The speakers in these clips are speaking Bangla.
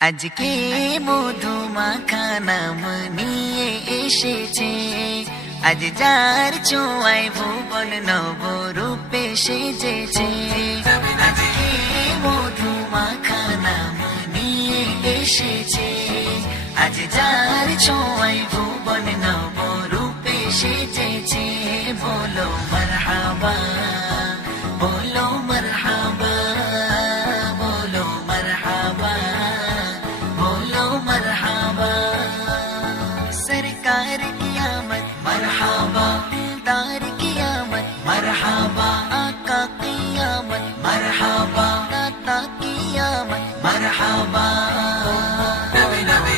আজকে মধুমাখা নাম নিয়ে এসেছে, আজ যার ছোঁয়ায় ভুবন নবরূপে সেজেছে। আজকে মধুমাখা নাম নিয়ে এসেছে, আজ যার ছোঁয়ায় ভুবন নবরূপে সেজেছে। বলো মারহাবা, বলো মারহাবা, বলো মারহাবা, बोलो मरहबा। सरकार की आमद मरहबा, दिलदार की आमद मरहबा, आका की आमद मरहबा, दाता की आमद मरहबा।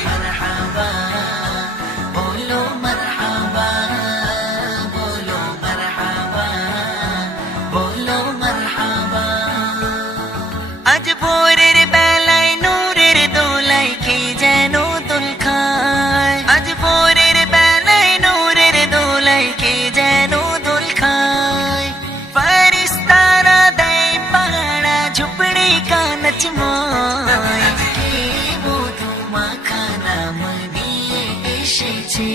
मरहबा, बोलो मरहबा, बोलो मरहबा, बोलो मरहबा। आज भोरेर बेलाय नूरेर দোলাই কে যেন দোল খায়, আজ ভোরের বেলায় নূরের দোলাই কে যেন দোল খায়। ফেরেশতারা দেয় পাহারা ঝুপড়ি কা নচমায়। আজকে মধুমাখা নাম নিয়ে এসেছে,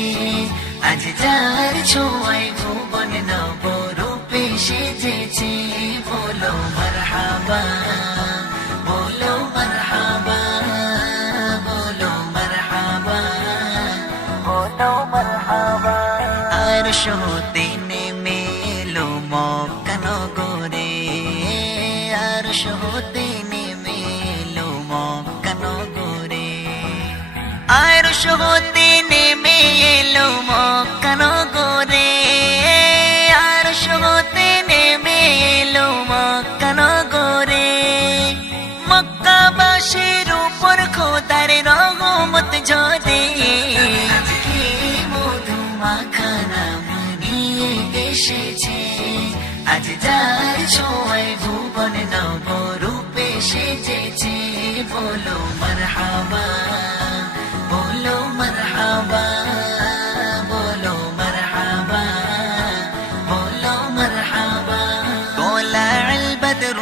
আজ যার ছোঁয়ায় ভুবন নবরূপে সেজেছে। বলো মারহাবা, बोलो मरहबा, बोलो मरहबा, बोलो मरहबा। अर्श होते नेमे एलो মক্কা নগরে, अर्श होते नेमे এলো মক্কা নগরে, अर्श होते नेमे এলো মক্কা নগরে, अर्श होते নেমে এলো মক্কা নগরে। মক্কাবাসীর উপর খোদার রহমত ঝরে। আজকে মধুমাখা নাম নিয়ে এসেছে, আজ যার ছোঁয়ায় ভুবন নবরূপে সেজেছে। বলো মারহাবা, বলো মারহাবা, বলো মারহাবা, বলো মারহাবা। طلع البدر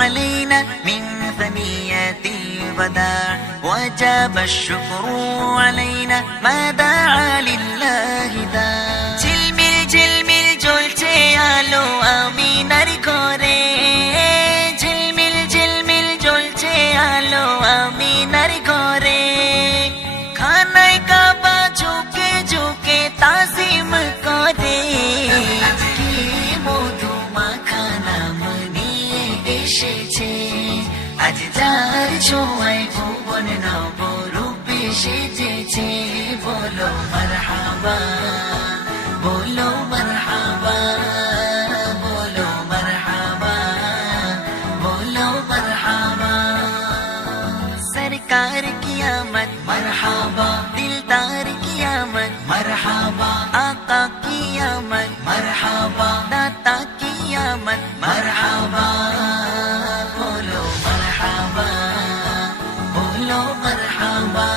علينا من ثنيات الوداع، وجب الشكر علينا ما دعا لله داع। ঝিলমিল ঝিলমিল জ্বলছে আলো আমিনার ঘরে, ঝিলমিল ঝিলমিল জ্বলছে আলো আমিনার ঘরে। খানায় কাবা ঝুঁকে ঝুঁকে তাজিম করে। আজকে মধুমাখা নাম নিয়ে এসেছে, আজ যার ছোঁয়ায় ভুবন নবরূপে সেজেছে। বলো মারহাবা, बोलो मरहबा, बोलो मरहबा, बोलो मरहबा। सरकार की आमद मरहबा, दिलदार की आमद मरहबा, आका की आमद मरहबा, दाता की आमद मरहबा। बोलो मरहबा, बोलो मरहबा।